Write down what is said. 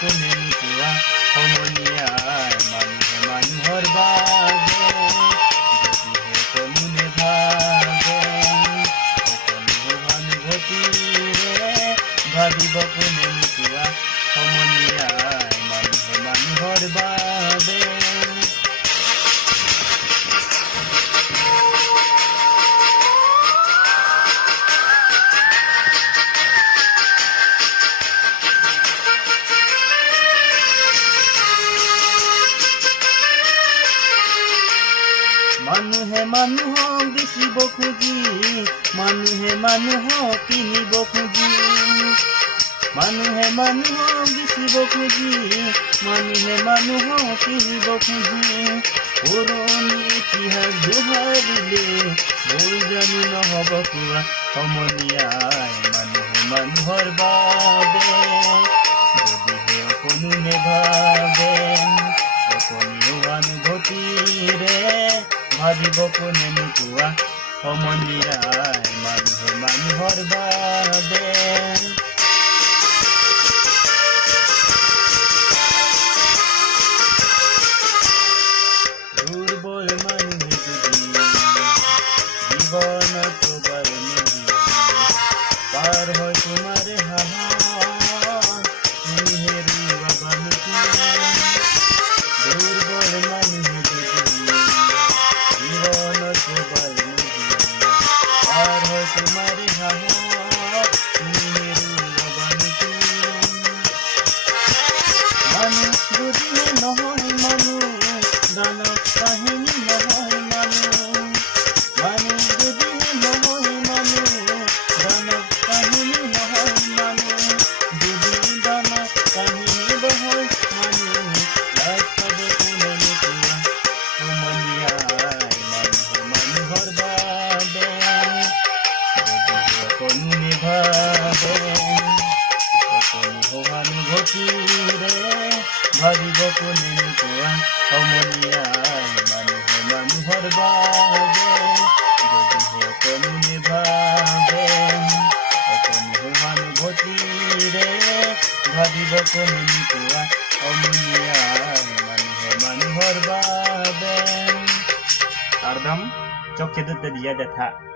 কোনে নোপোৱা সমনীয়াই মানুহে মানুহৰ বাবে যদিহে কোনো নেভাবে সকলো সহানুভূতিৰে ভাবিব কোনে নোপোৱা সমনীয়াই মানুহে মানুহৰ বাবে মানুহে মানুহক বেচিব খুজি মানুহে মানুহক কিনিব খুজি মানুহে মানুহক বেচিব খুজি মানুহে মানুহক কিনিব খুজি পুৰণি ইতিহাস দোহাৰিলে মোৰ জানি নহ'ব কোৱা সমনীয়াই মানুহে মানুহৰ বাবে যদিহে অকণো নেভাবে অকণো অনুভূতিৰে ভাবিব কোনে নোপোৱা সমনীয়াই মানুহে মানুহৰ বাবে দুৰ্বল মানুহে যদি জীৱনত বাৰ নদী পাৰ হয় তোমাৰ হাহাত তুমি হেৰুৱা বানুকি দুৰ্বল মানুহে তোমাৰ মানুষ যদি নহয় মানুষ দানৱ কাহিনী নহয় মানুষ যদি নহয় মানুষ দানৱ কাহিনী নহয় মানুষ যদি দানৱ কাহিনী নহয় মানুষ লাজ পাব কোনে নোপোৱা সমনীয়াই মানুহে মানুহৰ বাবে অকণো নেভাবে অকণো সহানুভূতিৰে ভাবিব কোনে নোপোৱা সমনীয়াই মানুহে মানুহৰ বাবে যদিহে অকণো নেভাবে অকণো সহানুভূতিৰে ভাবিব কোনে নোপোৱা সমনীয়াই মানুহে মানুহৰ বাবে Ardam, cok itu dia data.